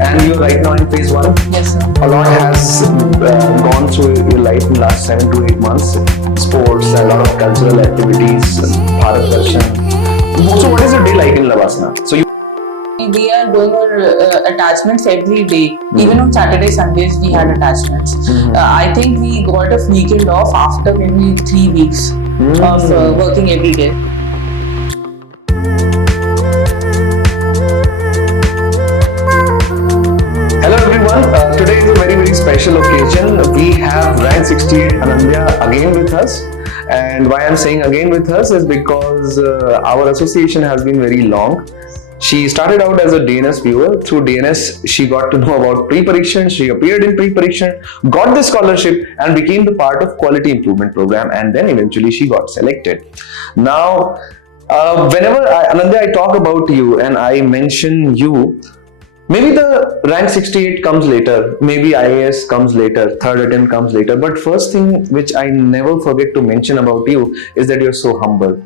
And you're right now in phase 1? Yes, sir. A lot has gone through your life in the last 7 to 8 months. Sports, a lot of cultural activities, Bharat Darshan. So what is your day like in LBASNAA? So We are doing our attachments every day. Even on Saturday, Sundays, we had attachments. I think we got a weekend off after maybe 3 weeks of working every day. hello everyone, today is a very special occasion. We have rank 68 Anendya again with us. And why I'm saying again with us is because our association has been very long. She started out as a DNS viewer. Through DNS, she got to know about pre-parikshan. She appeared in pre-parikshan, got the scholarship and became the part of quality improvement program, and then eventually she got selected. Now, whenever Anendya, I talk about you and I mention you, maybe the rank 68 comes later, maybe IAS comes later, third attempt comes later, but first thing which I never forget to mention about you is that you're so humble.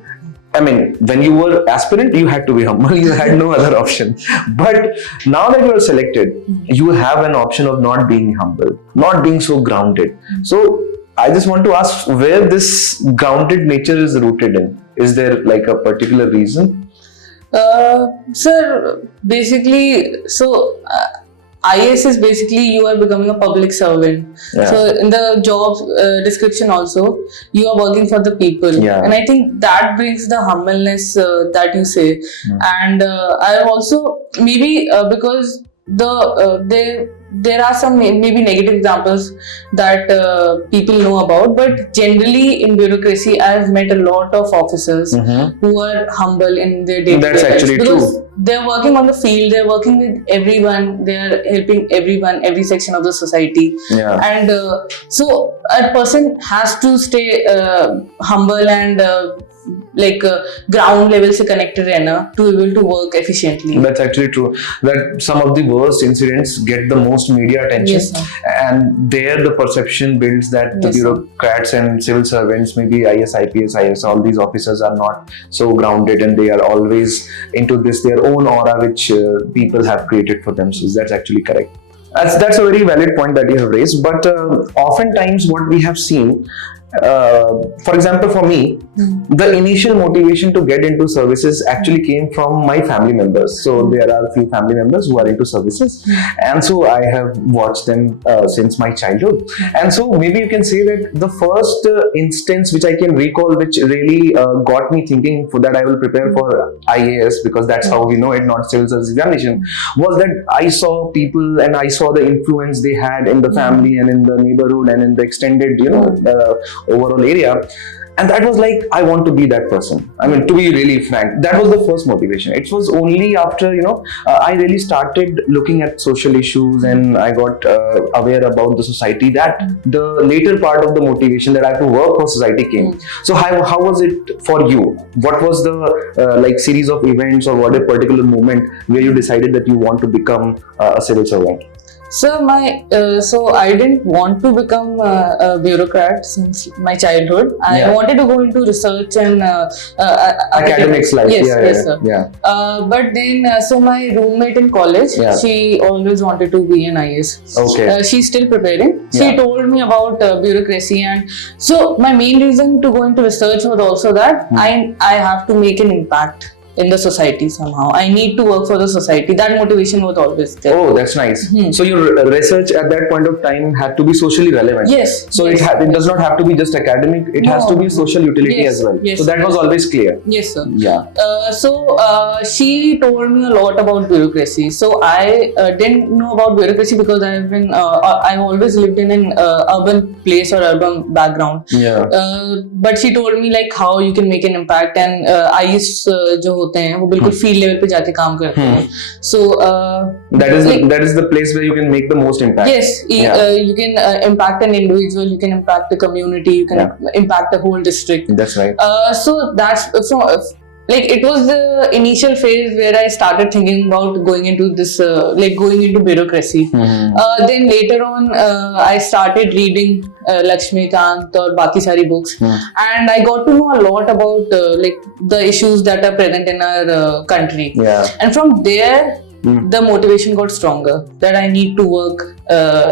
I mean, when you were aspirant, you had to be humble. You had no other option. But now that you are selected, you have an option of not being humble, not being so grounded. So I just want to ask where this grounded nature is rooted in. Is there like a particular reason? Sir, basically, IAS is basically you are becoming a public servant. Yeah. So in the job description also, you are working for the people. Yeah. And I think that brings the humbleness that you say. And I also, maybe because there are some maybe negative examples that people know about, but generally in bureaucracy I've met a lot of officers who are humble in their day-to-day That's lives, actually because true. they're working on the field, they're working with everyone, they're helping everyone, every section of the society. Yeah. And so a person has to stay humble and ground level se connected रहना to be able to work efficiently. That's actually true. That some of the worst incidents get the most media attention. Yes, sir. And there the perception builds that the Yes, sir. bureaucrats and civil servants, maybe IAS, IPS, IS, all these officers are not so grounded and they are always into this, their own aura which people have created for themselves. That's actually correct. That's a very valid point that you have raised. But oftentimes what we have seen, for example, for me, the initial motivation to get into services actually came from my family members. So there are a few family members who are into services, and so I have watched them since my childhood. And so maybe you can say that the first instance which I can recall, which really got me thinking for that I will prepare for IAS, because that's how we know it, not civil service examination, was that I saw people and I saw the influence they had in the family and in the neighborhood and in the extended, overall area, and that was like, I want to be that person. I mean, to be really frank, that was the first motivation. It was only after I really started looking at social issues and I got aware about the society, that the later part of the motivation that I have to work for society came. So how was it for you? What was the series of events or what a particular moment where you decided that you want to become a civil servant? So I didn't want to become a bureaucrat since my childhood. I wanted to go into research and academics life. Yes, sir. But then, so my roommate in college, she always wanted to be an IAS. Okay. She's still preparing. She told me about bureaucracy, and so my main reason to go into research was also that I have to make an impact in the society somehow. I need to work for the society. That motivation was always there. Oh, that's nice. So your research at that point of time had to be socially relevant. Yes. So it does not have to be just academic. It has to be social utility as well. Yes. So that was always clear. Yes, sir. Yeah. She told me a lot about bureaucracy. So I didn't know about bureaucracy because I've always lived in an urban place or urban background. Yeah. But she told me like how you can make an impact, and IAS जो होते हैं वो बिल्कुल field level पे जाके काम करते हैं. So that is the place where you can make the most impact. Yes, you can impact an individual, you can impact the community, you can impact the whole district. That's right. So that's it was the initial phase where I started thinking about going into this, going into bureaucracy. Then later on, I started reading Lakshmikant or Baki Sari books, and I got to know a lot about the issues that are present in our country. Yeah. And from there, the motivation got stronger that I need to work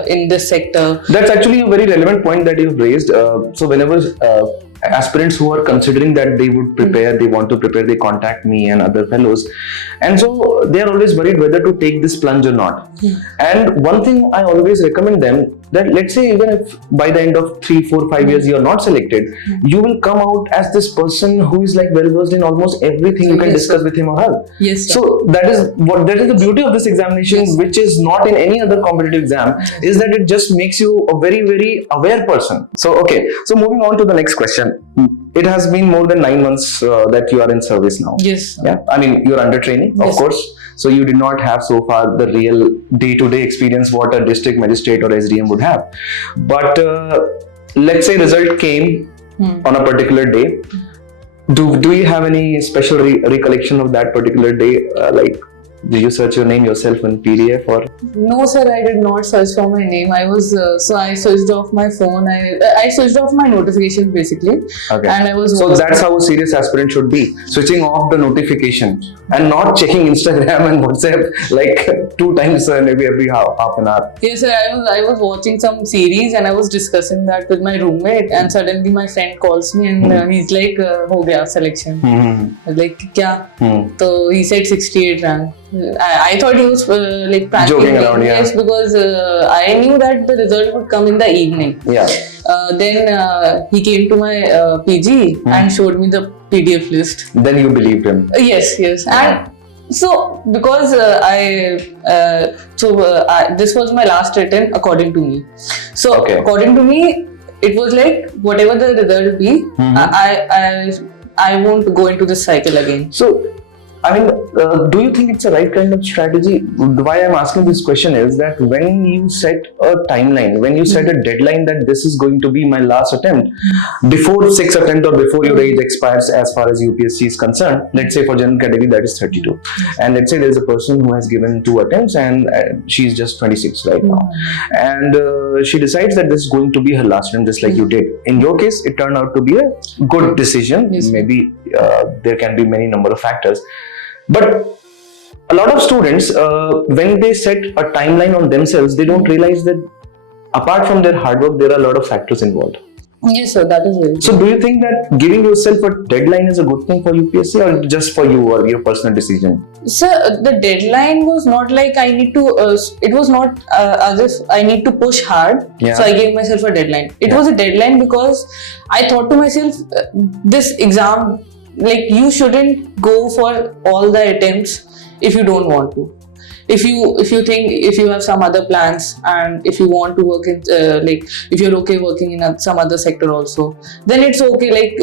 in this sector. That's actually a very relevant point that you've raised. So whenever aspirants who are considering that they would prepare, they want to prepare, they contact me and other fellows, and so they are always worried whether to take this plunge or not. And one thing I always recommend them, that let's say even if by the end of 3, 4, 5 years you are not selected, you will come out as this person who is like well versed in almost everything you can discuss with him or her. Yes, sir. So that is the beauty of this examination, which is not in any other competitive exam, is that it just makes you a very, very aware person. So okay, so moving on to the next question. It has been more than 9 months that you are in service now. Yes. Yeah, I mean you're under training, of course. So you did not have so far the real day-to-day experience what a district magistrate or SDM would have. But let's say result came on a particular day. Do you have any special recollection of that particular day? Like, did you search your name yourself in PDF or? No, sir, I did not search for my name. I was so I switched off my phone. I switched off my notifications basically. Okay. And I was. So that's how a serious aspirant should be: switching off the notification and not checking Instagram and WhatsApp like 2 times maybe every half an hour. Yes, sir. I was watching some series and I was discussing that with my roommate, and suddenly my friend calls me and he's like, "Ho gaya selection." I was like, "Kya?" So he said 68 rank. I thought he was like joking around, yes, because I knew that the result would come in the evening. Yeah. Then he came to my PG and showed me the PDF list. Then you believed him. Yes. And so because this was my last attempt according to me. So according to me, it was like whatever the result be, I won't go into this cycle again. So I mean, do you think it's the right kind of strategy? Why I'm asking this question is that when you set a timeline, when you set a deadline that this is going to be my last attempt, before 6th attempt or before your age expires as far as UPSC is concerned, let's say for general category that is 32. And let's say there's a person who has given 2 attempts and she's just 26 right now. And she decides that this is going to be her last attempt just like you did. In your case, it turned out to be a good decision. Maybe there can be many number of factors. But a lot of students, when they set a timeline on themselves, they don't realize that apart from their hard work, there are a lot of factors involved. Yes, sir, that is very true. So do you think that giving yourself a deadline is a good thing for UPSC or just for you or your personal decision? Sir, the deadline was not like I need to, it was not as if I need to push hard. So I gave myself a deadline. It was a deadline because I thought to myself, this exam, like you shouldn't go for all the attempts if you don't want to. If you think, if you have some other plans and if you want to work in like if you're okay working in some other sector also, then it's okay. Like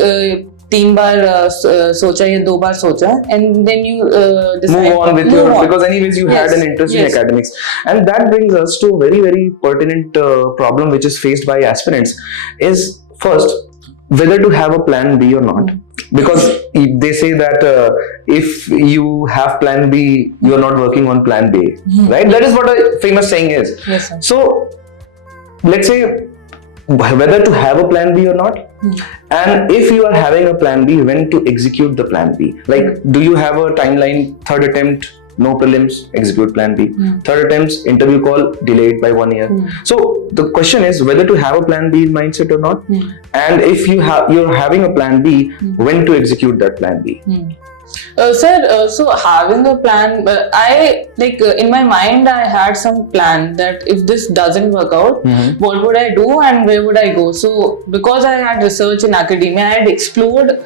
3 बार सोचा या 2 बार सोचा, and then you decide move on with because anyways you had an interest in academics. And that brings us to a very, very pertinent problem which is faced by aspirants is first whether to have a plan B or not. Because they say that if you have plan B, you are not working on plan B, right? That is what a famous saying is. Yes, sir. So let's say whether to have a plan B or not, and if you are having a plan B, when to execute the plan B. Like, do you have a timeline? 3rd attempt, no prelims, execute plan B. 3rd attempts, interview call, delayed by 1 year. So the question is whether to have a plan B mindset or not, and if you're having a plan B, when to execute that plan B. Sir, so having a plan, I like in my mind I had some plan that if this doesn't work out, what would I do and where would I go? So because I had research in academia, I had explored.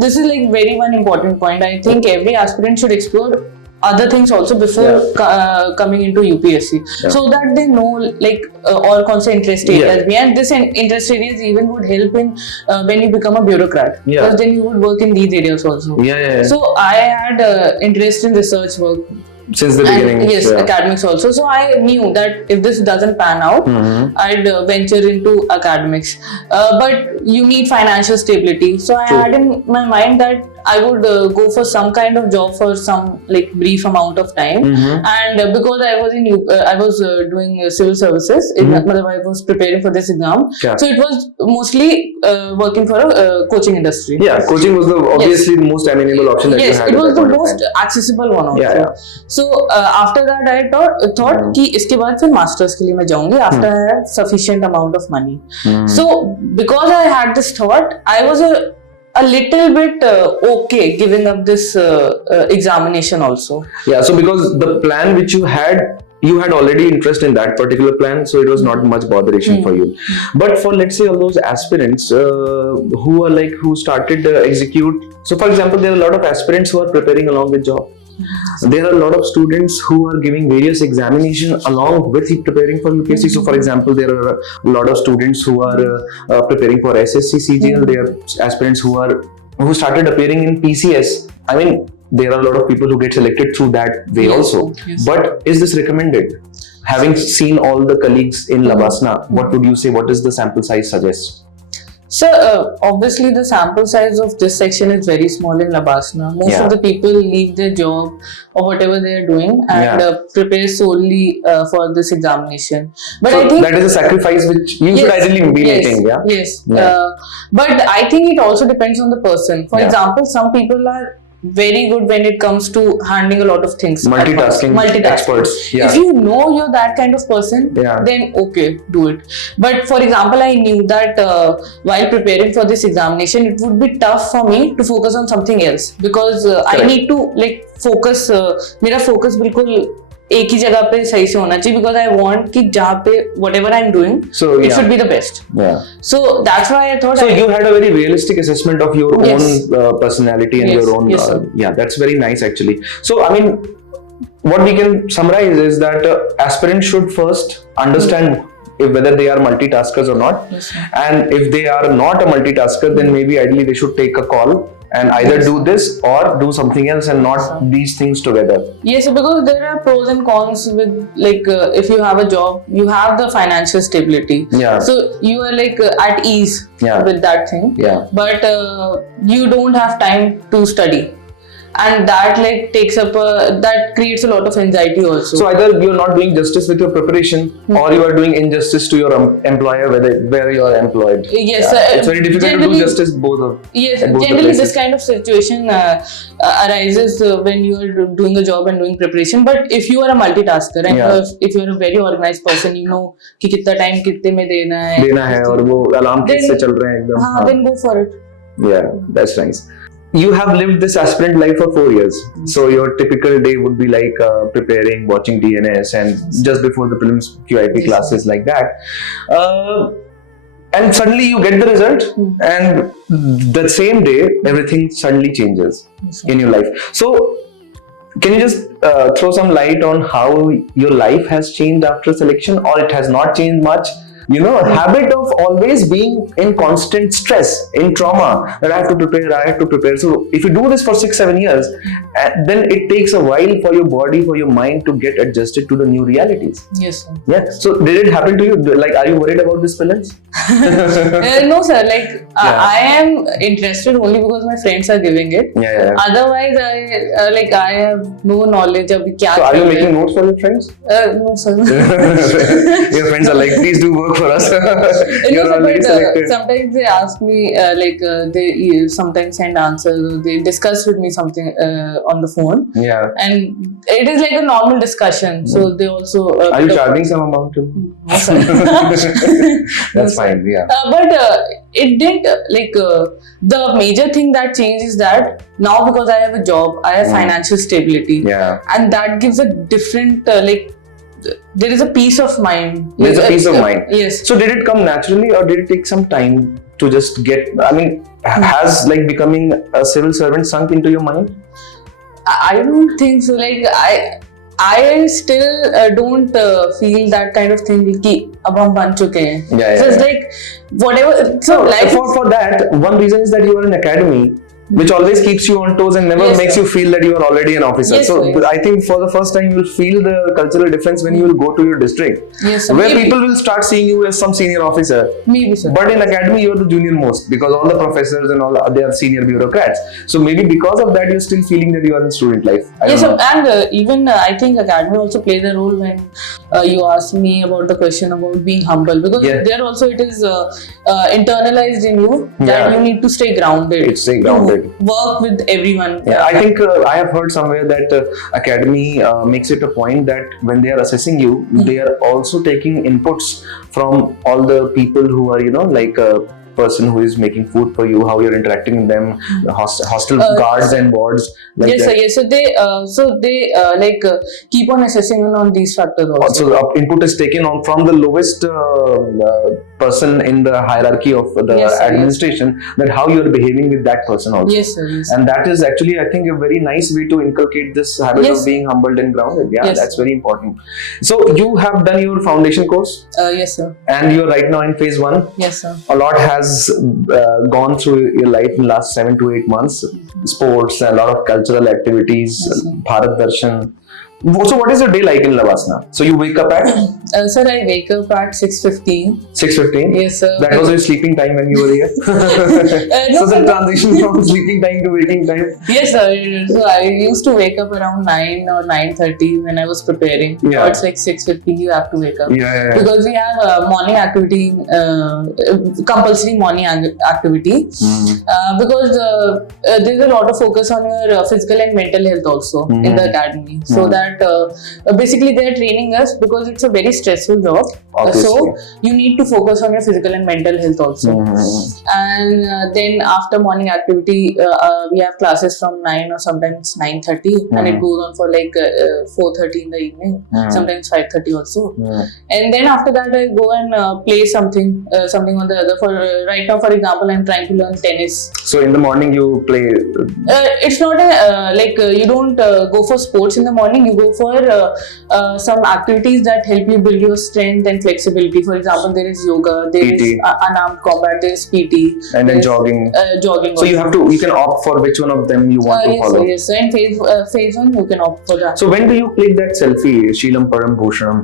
This is like one important point. I think every aspirant should explore other things also before coming into UPSC, so that they know like all concept interest areas. And this interest areas even would help in when you become a bureaucrat, because then you would work in these areas also. So I had interest in research work since the beginning. Yes, academics also. So I knew that if this doesn't pan out, I'd venture into academics. But you need financial stability. So I had in my mind that I would go for some kind of job for some like brief amount of time, and because I was doing civil services, I was preparing for this exam, so it was mostly working for a coaching industry. Yeah, coaching was obviously the most amenable option that you had. It was the most accessible one also. So after that I thought कि इसके बाद फिर masters के लिए मैं जाऊंगी after I have sufficient amount of money. So because I had this thought, I was a little bit okay giving up this examination also. Yeah, so because the plan which you had already interest in that particular plan, so it was not much botheration for you. But for, let's say, all those aspirants who started execute. So for example, there are a lot of aspirants who are preparing along with job. There are a lot of students who are giving various examinations along with preparing for UPSC. So for example, there are a lot of students who are preparing for SSC CGL. There are aspirants who started appearing in PCS. I mean, there are a lot of people who get selected through that way also. But is this recommended? Having seen all the colleagues in LBASNAA, what would you say? What does the sample size suggest? So obviously the sample size of this section is very small in LBASNAA. Most of the people leave their job or whatever they are doing and prepare solely for this examination. But so I think that is a sacrifice which you should ideally be making. But I think it also depends on the person. For example, some people are very good when it comes to handling a lot of things. Multitasking experts. If you know you're that kind of person, then okay, do it. But for example, I knew that while preparing for this examination, it would be tough for me to focus on something else because I need to like focus. मेरा focus बिल्कुल एक ही जगह पे सही से होना चाहिए because I want कि जहाँ पे whatever I'm doing, it should be the best. So that's why I thought. So you had a very realistic assessment of your own personality and your own. That's very nice actually. So I mean, what we can summarize is that aspirants should first understand whether they are multitaskers or not, and if they are not a multitasker, then maybe ideally they should take a call and either do this or do something else and not these things together. Yes, because there are pros and cons with like if you have a job, you have the financial stability. So you are like at ease with that thing. But you don't have time to study. And that like that creates a lot of anxiety also. So either you're not doing justice with your preparation or you are doing injustice to your employer where you are employed. It's very difficult to do justice both of. Generally this kind of situation arises when you are doing a job and doing preparation. But if you are a multitasker and if you are a very organized person, you know कि कितना time कितने में देना है और वो alarm किससे चल रहे हैं एकदम. Then go for it. Yeah, that's nice. You have lived this aspirant life for 4 years. So your typical day would be like preparing, watching DNS and just before the prelims QIP classes like that. And suddenly you get the result and the same day everything suddenly changes in your life. So can you just throw some light on how your life has changed after selection or it has not changed much? You know, a habit of always being in constant stress, in trauma, that I have to prepare. So if you do this for 6-7 years, then it takes a while for your body, for your mind to get adjusted to the new realities. Yes, sir. Yeah. So did it happen to you? Like, are you worried about this prelims? No, sir. Like, I am interested only because my friends are giving it. Otherwise, I have no knowledge of kya. So are you making notes for your friends? No, sir. Your friends are like, please do work for us. Sometimes they ask me, they sometimes send answers. They discuss with me something on the phone. And it is like a normal discussion. So they also. Are you charging some amount too? No, sir. That's fine. But it didn't the major thing that changed is that now because I have a job, I have financial stability. And that gives a different there is a peace of mind. There's a peace of mind. Yes. So did it come naturally or did it take some time to just get, I mean, has like becoming a civil servant sunk into your mind? I don't think so. Like I still don't feel that kind of thing कि अब हम बन चुके हैं. So it's like whatever. So like for that, one reason is that you are in academy. which always keeps you on toes and never Yes, makes sir. you feel that you are already an officer. Yes, So sir, yes. I think for the first time you will feel the cultural difference when you will go to your district, Yes, sir. where Maybe. people will start seeing you as some senior officer. Maybe, sir. But in academy, you are the junior most because all the professors and all they are senior bureaucrats. So maybe because of that, you're still feeling that you are in student life. I Yes, don't sir. know. And even I think academy also plays a role when you asked me about the question about being humble, because Yeah. there also it is internalized in you that Yeah. you need to stay grounded. It's stay grounded. To work with everyone. Yeah, I think I have heard somewhere that academy makes it a point that when they are assessing you, they are also taking inputs from all the people who are, like a person who is making food for you, how you're interacting with them, the hostel guards and wards. Like Yes, that. sir. Yes, so they keep on assessing on these factors also. So the input is taken on from the lowest person in the hierarchy of the Yes, sir, administration, that how you are behaving with that person also. Yes, sir. Yes. And that is actually, I think, a very nice way to inculcate this habit Yes. of being humbled and grounded. Yeah, Yes. that's very important. So you have done your foundation course, Yes, sir. and you're right now in phase 1. Yes, sir. A lot has gone through your life in the last 7 to 8 months. Sports, a lot of cultural activities, Yes, sir. Bharat Darshan. So what is your day like in LBASNAA? So you wake up at Sir, I wake up at 6:15. 6:15? Yes, sir. That was your sleeping time when you were here? No, So the sir. transition from sleeping time to waking time? Yes, sir. So I used to wake up around 9 or 9:30 when I was preparing. Yeah. Now it's like 6:15. You have to wake up. Yeah. Because we have a morning activity, compulsory morning activity. Because there's a lot of focus on your physical and mental health also in the academy. So that basically they're training us because it's a very stressful job. Obviously. So you need to focus on your physical and mental health also. And then after morning activity, we have classes from 9 or sometimes 9:30, and it goes on for like 4:30 in the evening, sometimes 5:30 also. And then after that, I go and play something on the other. For right now, for example, I'm trying to learn tennis. So in the morning you play. It's not you don't go for sports in the morning. You go for some activities that help you build your strength and flexibility. For example, there is yoga, there PT. is unarmed combat, there is PT, And then there is, jogging. Jogging. So you can opt for which one of them you want to yes, follow. sir, yes. So in phase 1, you can opt for that. So when do you click that selfie, Sheelam Param Bhushanam?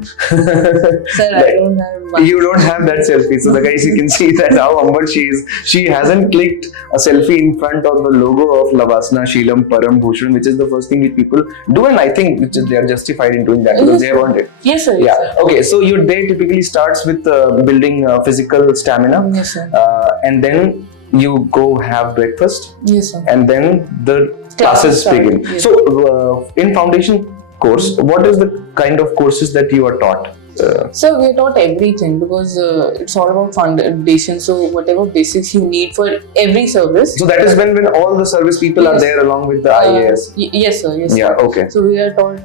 Sir, I don't have one. You don't have that selfie. So the guys, you can see that how humble she is. She hasn't clicked a selfie in front of the logo of LBASNAA Sheelam Param Bhushan, which is the first thing which people do, and I think they are justified in doing that because they have earned it. Yes, sir. Yeah. Okay. So your day typically starts with building physical stamina, Yes, sir. and then you go have breakfast, Yes, sir. and then the classes start. begin. Yes. So in foundation course, what is the kind of courses that you are taught? So we are taught everything because it's all about foundation. So whatever basics you need for every service. So that is when all the service people are Yes. there along with the IAS. Yes, sir. Yes. Yeah. Okay. So we are taught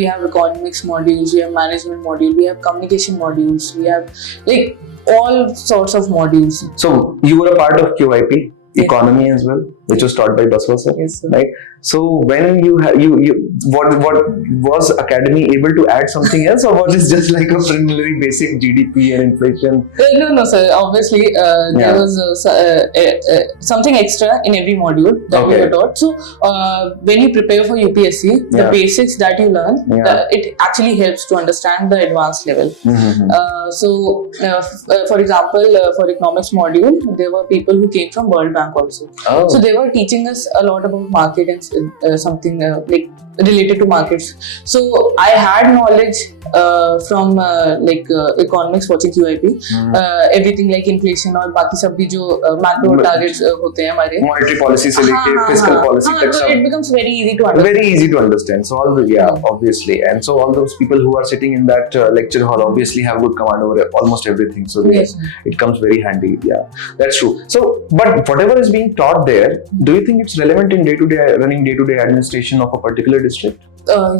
we have economics modules, we have management module, we have communication modules, we have like all sorts of modules. So you were a part of QIP, economy as well, which was taught by Baswa sir. Yes, sir. Right. So when you what was academy able to add something else, or was it just like a preliminary basic GDP and inflation? No, sir. Obviously, there was something extra in every module that we were taught. So when you prepare for UPSC, the basics that you learn, it actually helps to understand the advanced level. For example, for economics module, there were people who came from World Bank also. Oh. So they were teaching us a lot about market and something like related to markets. So I had knowledge from economics watching QIP, everything like inflation और बाकी सब भी जो macro targets होते हैं हमारे. Monetary policy से लेके fiscal policy तक so सब. it becomes very easy to understand. Very easy to understand. So obviously, and so all those people who are sitting in that lecture hall obviously have good command over almost everything. So it comes very handy. Yeah, that's true. So, but whatever is being taught there, do you think it's relevant in running day-to-day administration of a particular district?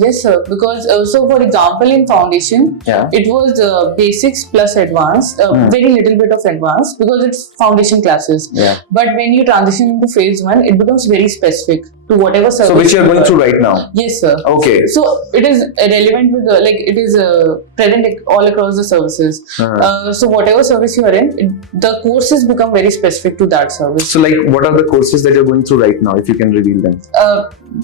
Yes, sir. Because so, for example, in foundation, it was basics plus advanced, very little bit of advanced because it's foundation classes. Yeah. But when you transition into phase 1, it becomes very specific. to whatever service. So which you are going through right now? Yes, sir. Okay. So it is relevant with like it is present all across the services. So whatever service you are in, the courses become very specific to that service. So like, what are the courses that you're going through right now, if you can reveal them?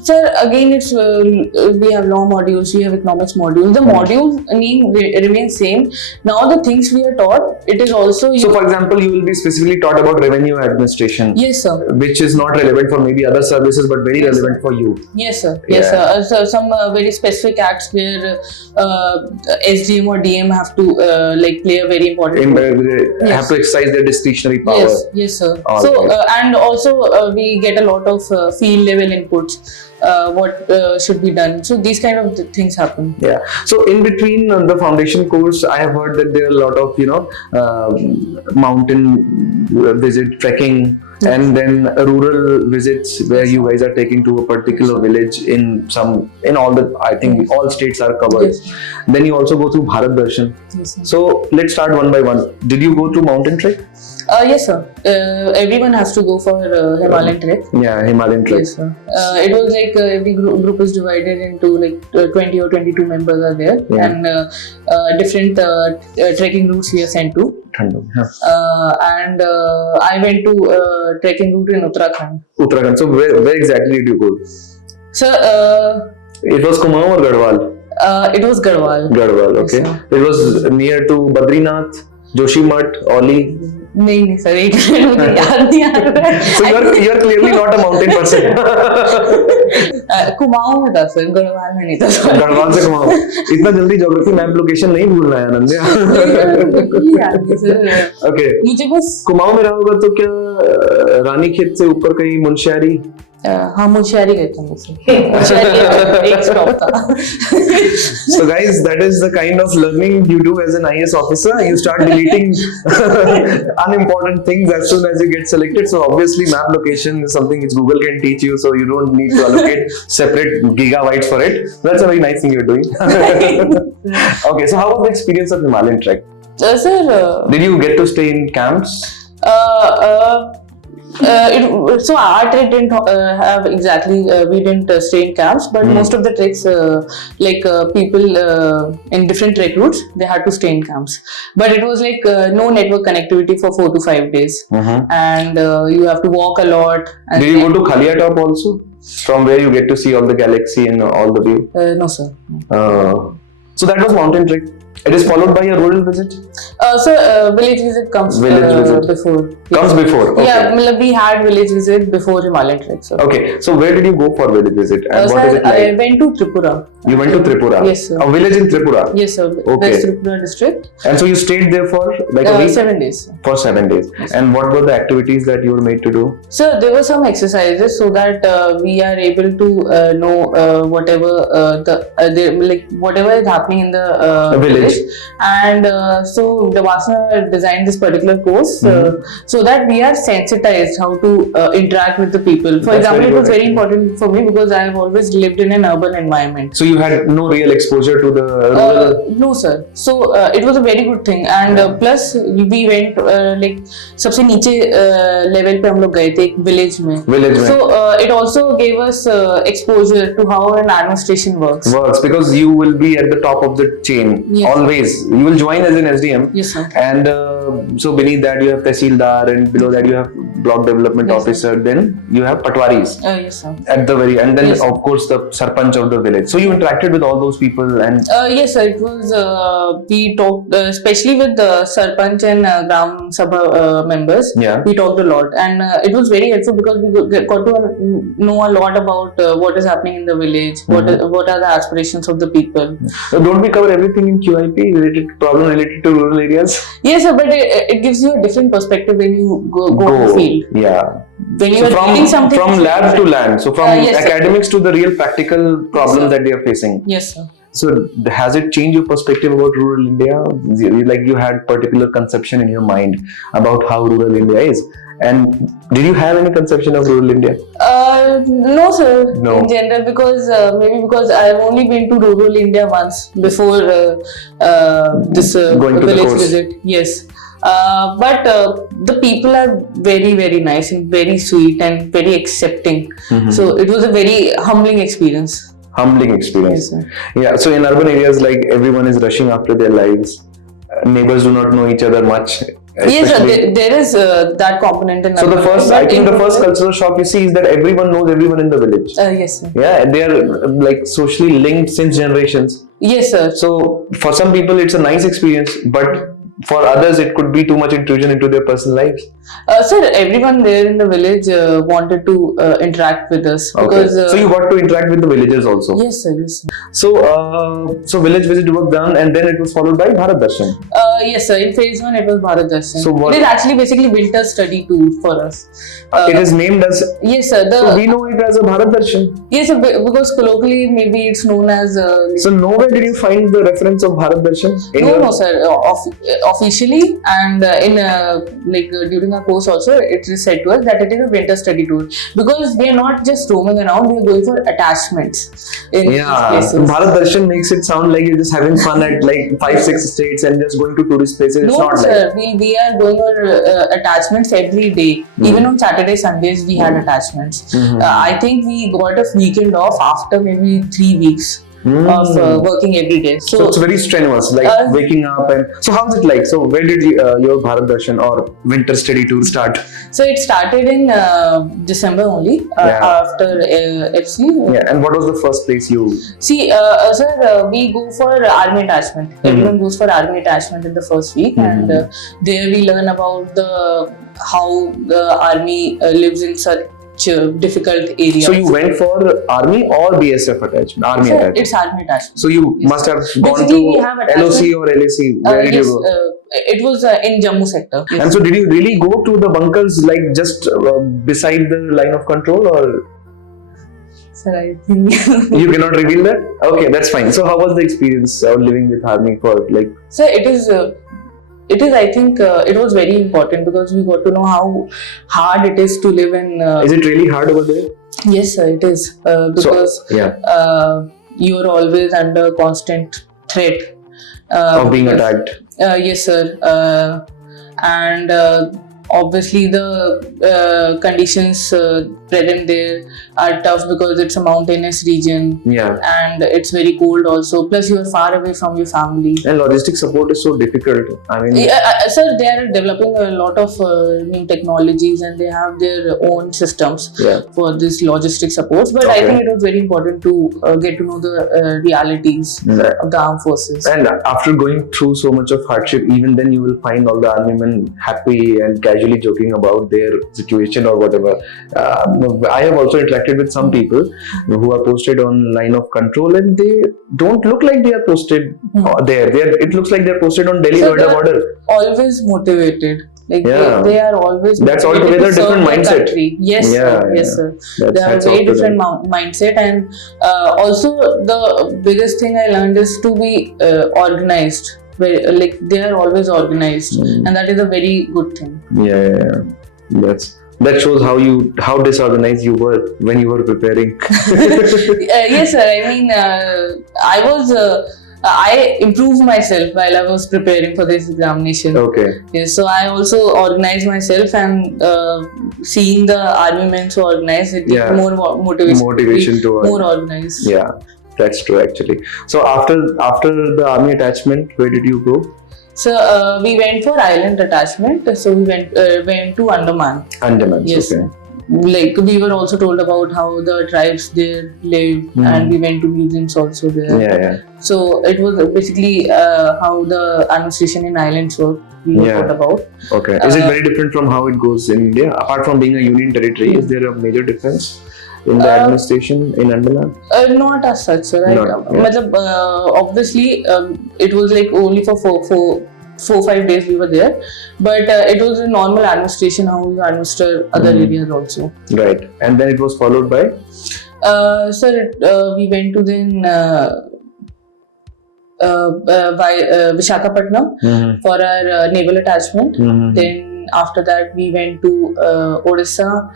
Sir, again, it's we have law modules, we have economics modules. The modules remain same. Now the things we are taught, it is also. So for example, you will be specifically taught about revenue administration. Yes, sir. Which is not relevant for maybe other services, but very relevant for you. Yes, sir. Yes, sir. So some very specific acts where SDM or DM have to like play a very important role. Have to exercise their discretionary power. Yes, yes, sir. So and also we get a lot of field level inputs. What should be done. So these kind of things happen. Yeah. So in between the foundation course, I have heard that there are a lot of mountain visit, trekking, and then rural visits where you guys are taking to a particular village in all the, I think all states are covered. Yes. Then you also go through Bharat Darshan. Yes, sir. So let's start one by one. Did you go to mountain trek? Yes, sir. Everyone has to go for Himalayan trek. Yeah, Himalayan trek. Yes, sir. It was like every group is divided into like 20 or 22 members are there, and different trekking routes we are sent to. And I went to trekking route in Uttarakhand. Uttarakhand. So where exactly did you go? Sir, it was Kumaon or Garhwal? It was Garhwal. Garhwal, okay. Yes, it was near to Badrinath, Joshimath, Oli. नहीं sir एक मुझे याद नहीं आ रहा है. So you are clearly not a mountain person. Kumaon में था sir, Garhwal में नहीं था सर. गढ़वाल से कुमाऊं. इतना जल्दी ज्योग्राफी मैप लोकेशन नहीं भूलना है आनंद्या. बिल्कुल ही याद नहीं सर. Okay. मुझे बस कुमाऊं में रहा होगा तो क्या रानीखेत से ऊपर कहीं मुंशियारी? हाँ मुंशियारी गए थे मुझसे. एक स्टॉप था. So guys, that is the kind of learning you do as an IAS officer. You start deleting unimportant things as soon as you get selected. So obviously map location is something which Google can teach you, so you don't need to allocate separate gigabytes for it. That's a very nice thing you're doing. Okay, so how was the experience of Himalayan trek? Sir, did you get to stay in camps? So our trek didn't have exactly, we didn't stay in camps, but most of the treks, like people in different trek routes, they had to stay in camps. But it was like no network connectivity for 4 to 5 days, and you have to walk a lot. And did you go to Khalia Top also? From where you get to see all the galaxy and all the view? No, sir. So that was mountain trek. It is followed by a rural visit? So village visit comes before. Comes before? Okay. Yeah, we had village visit before Himalayan trek. So. Okay, so where did you go for village visit? And what is it like? I went to Tripura. You went to Tripura? Yes, sir. A village in Tripura? Yes, sir. Okay. West Tripura district. And so you stayed there for like a week? 7 days. For 7 days. Yes. And what were the activities that you were made to do? So there were some exercises so that we are able to know whatever like whatever is happening in the village. And so the LBASNAA designed this particular course so that we are sensitized how to interact with the people. For example, it was very important for me because I have always lived in an urban environment. So you had no real exposure to the rural? No, sir. So it was a very good thing, and plus we went like सबसे नीचे level पे हम लोग गए थे village में. So it also gave us exposure to how an administration works. Because you will be at the top of the chain always. You will join as an SDM. Yes, sir. And so beneath that you have Tehsildar, and below that you have block development officer. Sir. Then you have Patwaris. Yes, sir. At the very and then of course the Sarpanch of the village. So you interacted with all those people and. Yes, sir. It was we talked especially with the Sarpanch and Gram Sabha members. Yeah. We talked a lot, and it was very helpful because we got to know a lot about what is happening in the village. What are the aspirations of the people. So don't we cover everything in QIP related to rural areas? Yes, sir, but it gives you a different perspective when you go in the field. Yeah. When you are reading something from lab to land. So from academics to the real practical problems that they are facing. Yes, sir. So has it changed your perspective about rural India? Like you had particular conception in your mind about how rural India is. And did you have any conception of rural India? No, sir. No. In general, because maybe because I have only been to rural India once before this going to village the course. visit. Yes. But the people are very, very nice and very sweet and very accepting. So it was a very humbling experience. Humbling experience. Yes, sir. Yeah. So in urban areas, like everyone is rushing after their lives. Neighbors do not know each other much. Yes, sir, especially- there is that component in So the urban first, area, I but think in the first rural- cultural shock you see is that everyone knows everyone in the village. yes, sir. Yeah, they are like socially linked since generations. Yes, sir. So for some people it's a nice experience, but for others it could be too much intrusion into their personal lives. Sir, everyone there in the village wanted to interact with us because. So you got to interact with the villagers also. Yes, sir. Yes, sir. So village visit was done, and then it was followed by Bharat Darshan. Yes, sir. In phase 1, it was Bharat Darshan. So what- It is actually basically winter study tour for us. It is named as. Yes, sir. So we know it as a Bharat Darshan. Yes, sir. Because colloquially, maybe it's known as. So nowhere did you find the reference of Bharat Darshan? No, sir. Officially and during our course also, it is said to us that it is a winter study tour because we are not just roaming around; we are going for attachments in these places. Bharat Darshan makes it sound like you're just having fun at like 5-6 states and just going to tourist places. It's No, not sir. like. We are going for attachments every day. Even on Saturday, Sundays, we had attachments. I think we got a weekend off after maybe 3 weeks of working every day. So it's very strenuous, like waking up and. So how's it like? So where did your Bharat Darshan or winter study tour start? So it started in December only after FC. Yeah, and what was the first place you? See, sir, we go for army attachment. Everyone goes for army attachment in the first week, and there we learn about how the army lives in such difficult areas. So you went for army or BSF attachment? Army Sir, attachment. it's army attachment. So you must have gone Basically, we to have attachment. LOC or LAC. Where did Yes, you go? it was in Jammu sector. Yes. And so did you really go to the bunkers like just beside the line of control, or Sir, I think. you cannot reveal that? Okay, that's fine. So how was the experience of living with army for like? Sir, it is. I think it was very important because we got to know how hard it is to live in. Is it really hard over there? Yes, sir, it is because you are always under constant threat Of being attacked. Yes, sir, and obviously the conditions present there are tough because it's a mountainous region. Yeah. And it's very cold also. Plus, you are far away from your family. And logistic support is so difficult. I mean, Sir, they are developing a lot of new technologies and they have their own systems for this logistic supports. But I think it was very important to get to know the realities of the armed forces. And after going through so much of hardship, even then you will find all the army men happy and casually joking about their situation or whatever. I have also interacted with some people who are posted on line of control, and they don't look like they are posted there. It looks like they are posted on Delhi Noida border. Always motivated. Like they are always. That's altogether different mindset. Yes, sir. They have a very different mindset, and also the biggest thing I learned is to be organized. Like they are always organized, and that is a very good thing. That shows how disorganized you were when you were preparing. Yes, sir. I mean, I improved myself while I was preparing for this examination. Okay. Yes, so I also organized myself, and seeing the army men so organized, it gave more motivation to more organized. Yeah, that's true actually. So after the army attachment, where did you go? So we went for island attachment. So we went to Andaman. Andaman. Yes. Okay. Like we were also told about how the tribes there live, and we went to museums also there. So it was basically how the administration in islands work. We were taught about. Okay. Is it very different from how it goes in India? Apart from being a union territory, is there a major difference in the administration in Andaman? Not as such, right? Obviously, it was like only for 4-5 days we were there, but it was a normal administration how you administer other areas also. Right, and then it was followed by? Sir, we went to then Visakhapatnam for our naval attachment. Then after that we went to Odisha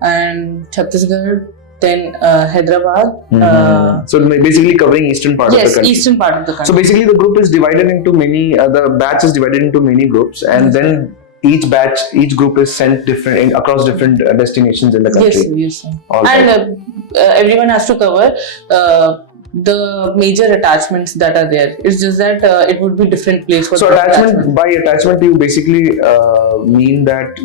and Chhattisgarh then Hyderabad. So basically covering eastern part of the Yes, country. eastern part of the country. So basically the group is divided into many, the batch is divided into many groups, and then each group is sent different across different destinations in the country. Yes, sir. All right. And everyone has to cover the major attachments that are there. It's just that it would be different place for So the attachment, by attachment you basically mean that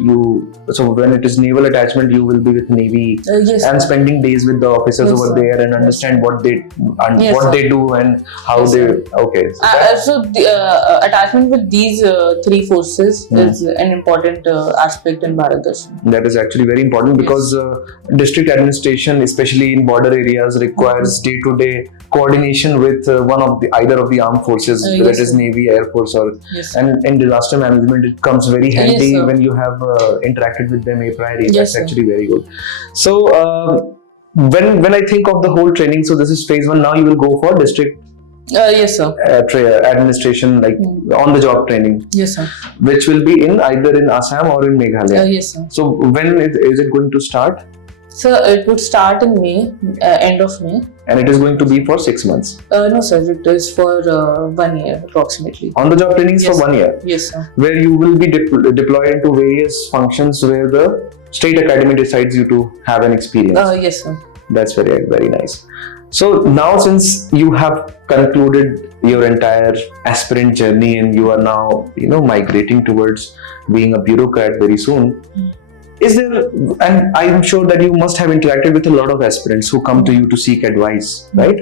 so when it is naval attachment, you will be with Navy Yes, and sir. spending days with the officers Yes, over sir. there and understand what they Yes, what sir. they do and how Yes, they. sir. Okay. So So the attachment with these three forces is an important aspect in Bharat Darshan. that is actually very important because district administration, especially in border areas, requires day-to-day coordination with either of the armed forces, whether Yes, it is sir. Navy, Air Force, or Yes. and in disaster management, it comes very handy Yes, sir. when you have interacted with them a priori. Yes, That's sir. actually very good. So when I think of the whole training, so this is phase 1. Now you will go for district Yes, sir. administration, like on the job training, Yes, sir. which will be in either in Assam or in Meghalaya. Yes, sir. So when is it going to start? So it would start in May, end of May. And it is going to be for 6 months. No, sir. It is for 1 year approximately. On the job training is Yes, for 1 year, Yes, sir. where you will be deployed into various functions where the state academy decides you to have an experience. Yes, sir. That's very, very nice. So now, since you have concluded your entire aspirant journey and you are now, migrating towards being a bureaucrat very soon, is there, and I'm sure that you must have interacted with a lot of aspirants who come to you to seek advice, right?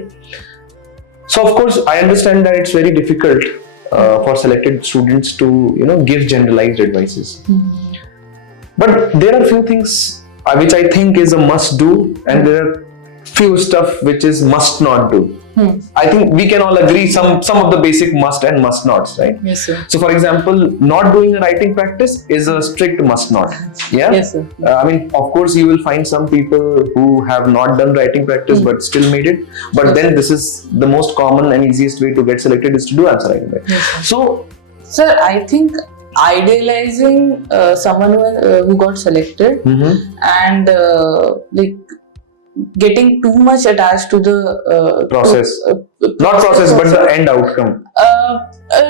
So of course, I understand that it's very difficult for selected students to, give generalized advices. But there are few things which I think is a must do, and there are few stuff which is must not do. I think we can all agree some of the basic must and must nots, right? Yes, sir. So for example, not doing a writing practice is a strict must not. Yeah. Yes, sir. I mean, of course, you will find some people who have not done writing practice but still made it. But then this is the most common and easiest way to get selected is to do answer writing. Yes, sir. So, Sir, I think idealizing someone who got selected and like getting too much attached to the process, not process, but the end outcome.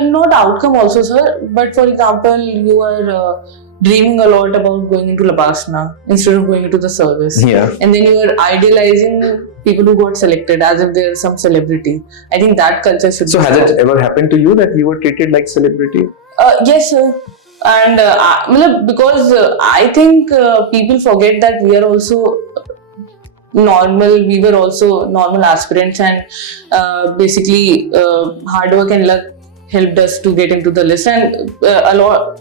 Not outcome also, sir. But for example, you are dreaming a lot about going into LBASNAA instead of going into the service. Yeah. And then you are idealizing people who got selected as if they are some celebrity. I think that culture should So be has stopped. it ever happened to you that you were treated like celebrity? Yes, sir. And because I think people forget that we are also normal. We were also normal aspirants, and basically hard work and luck helped us to get into the list, and a lot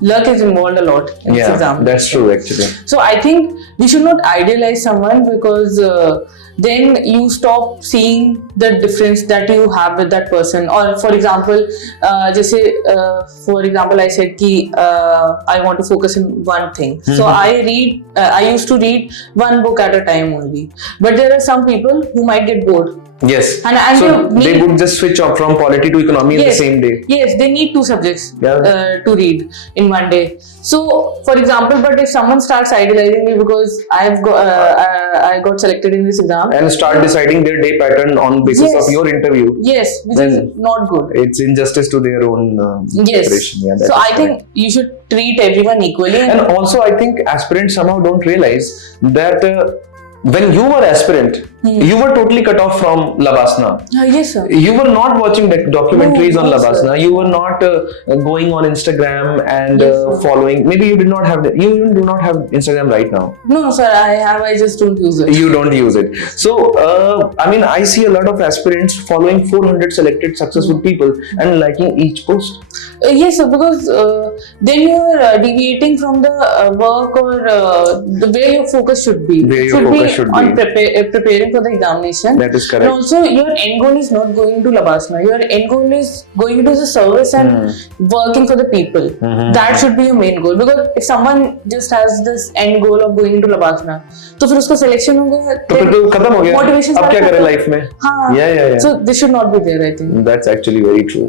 luck is involved a lot in this exam. That's true actually. So I think we should not idealize someone, because then you stop seeing the difference that you have with that person. Or for example, I said ki I want to focus in one thing. So I used to read one book at a time only. But there are some people who might get bored. Yes. And so they would just switch off from polity to economy in the same day. Yes, they need 2 subjects Yeah. to read in one day. So, for example, but if someone starts idealizing me because I got selected in this exam And start deciding their day pattern on basis Yes. of your interview. yes, which Then is not good. It's injustice to their own Yes. preparation. Yeah, that So is I correct. think you should treat everyone equally. And also, I think aspirants somehow don't realize that when you were aspirant, you were totally cut off from LBASNAA. Yes, sir. You were not watching documentaries on No, sir. LBASNAA. You were not going on Instagram and Yes, sir. following. Maybe you did not have. You even do not have Instagram right now. No, sir, I have. I just don't use it. You don't use it. So, I mean, I see a lot of aspirants following 400 selected successful people and liking each post. Yes, sir, because then you are deviating from the work or the way your focus should be. Where your focus should on be. preparing for the examination. That is correct. And also, your end goal is not going into LBASNAA. Your end goal is going into the service and working for the people. That should be your main goal. Because if someone just has this end goal of going into LBASNAA, तो फिर उसका selection होगा. तो फिर तो खत्म हो गया. Motivation अब क्या सारा करें खत्म. life में? हाँ. Yeah. So this should not be there, I think. That's actually very true.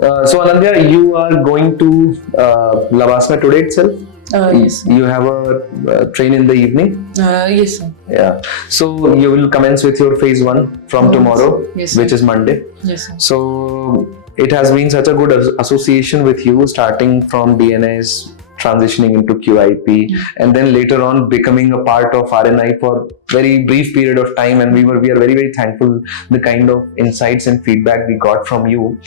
So Anendya, you are going to LBASNAA today itself? Yes, sir. You have a train in the evening? Yes, sir. Yeah. So you will commence with your phase 1 from tomorrow, Yes, sir. which is Monday. Yes, sir. So it has been such a good association with you, starting from DNS, transitioning into QIP, and then later on becoming a part of RNI for very brief period of time. And we are very, very thankful the kind of insights and feedback we got from you.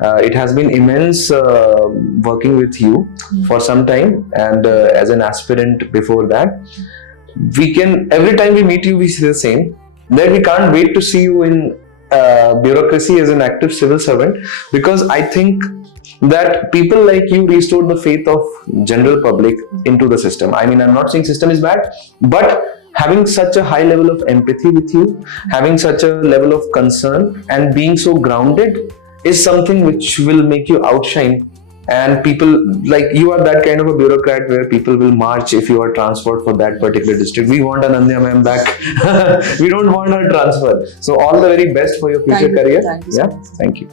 It has been immense working with you for some time, and as an aspirant before that, we can, every time we meet you, we say the same, that we can't wait to see you in bureaucracy as an active civil servant, because I think that people like you restored the faith of general public into the system. I mean, I'm not saying system is bad, but having such a high level of empathy with you, having such a level of concern, and being so grounded is something which will make you outshine. And people like you are that kind of a bureaucrat where people will march if you are transferred for that particular district. We want Anendya ma'am back. We don't want her transfer. So all the very best for your future career. Thank you. Yeah, thank you.